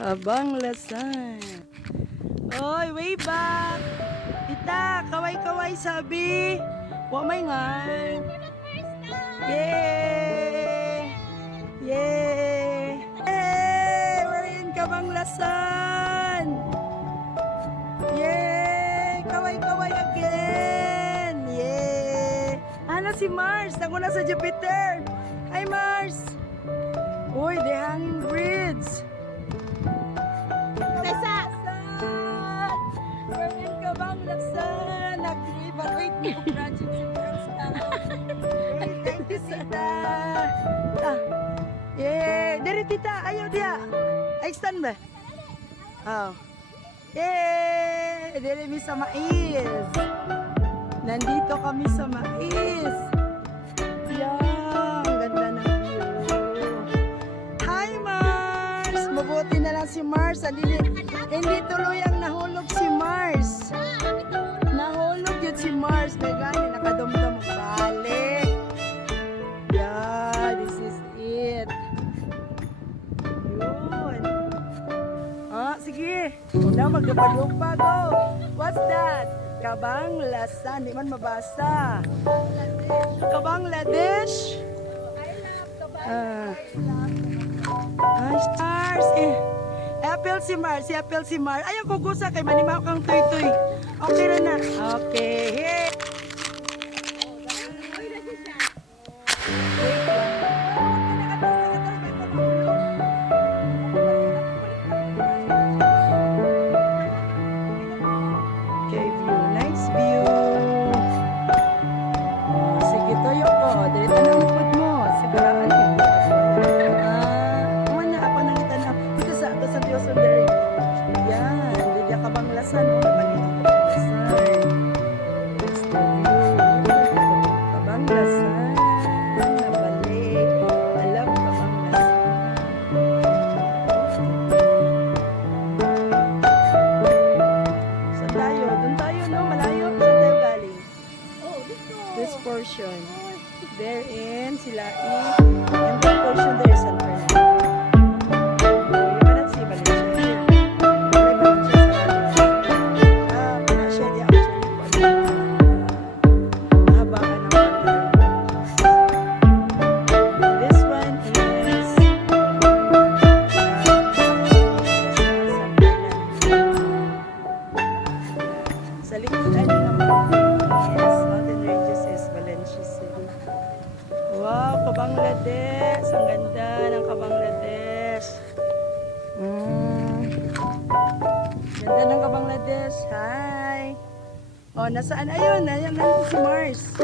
Kabanglasan. Oy, way back. Tita, kaway-kaway sabi. Wa may ngan. Yay! Yay! Hey, we're in Kabanglasan. Yay! Kaway-kaway again. Yay! Ano si Mars? Ako na sa Jupiter. Hi, Mars. Uy, the hanging bridge. We're in Kabanglasan. Nag-evaluate mo project si Franska. Thank you, Tita. Yeah. Dari, Tita. Ayaw dia. Ay, stand ba? Oh. Yeah. Dari mi sa Mais. Nandito kami sa Mais. Yan. Ganda ng view. Hi, Mars. Mabuti na lang si Mars. Hindi tuluyang nahulog si Mars. Nahulog yun si Mars. May gani, nakadumdum ang balik. Yeah, this is it. Yun. Ah, sige. Una, magdupag-dupag. Oh. What's that? Kabanglasan. Di man mabasa. Kabangladesh. I love Kabangladesh. Stars. Apple si Mars, si Apple si Mars. Ayaw ko gusa kay manimaw kang tuy-tuy. Okay na na. Okay. Hey. Okay, view. Nice view. Sige, toyo ko. Dito na ang likod mo. Siguraan yun. Sa Diyos on the ring. Yan. Lidia Kabanglasan. Oh, nabalik ang Kabanglasan. That's the view. Kabanglasan. Nabalik. I love Kabanglasan. Saan tayo? Doon tayo, no? Malayo. Saan tayo galing? Oh, dito. This portion. Therein, sila and that portion there is San Fernando. Sa likuran naman is Mountain Ranges is Valencia City. Wow, Kabangladesh! Ang ganda ng Kabangladesh. Ganda ng Kabangladesh. Hi! Oh, nasaan? Ayun, nandito si Mars.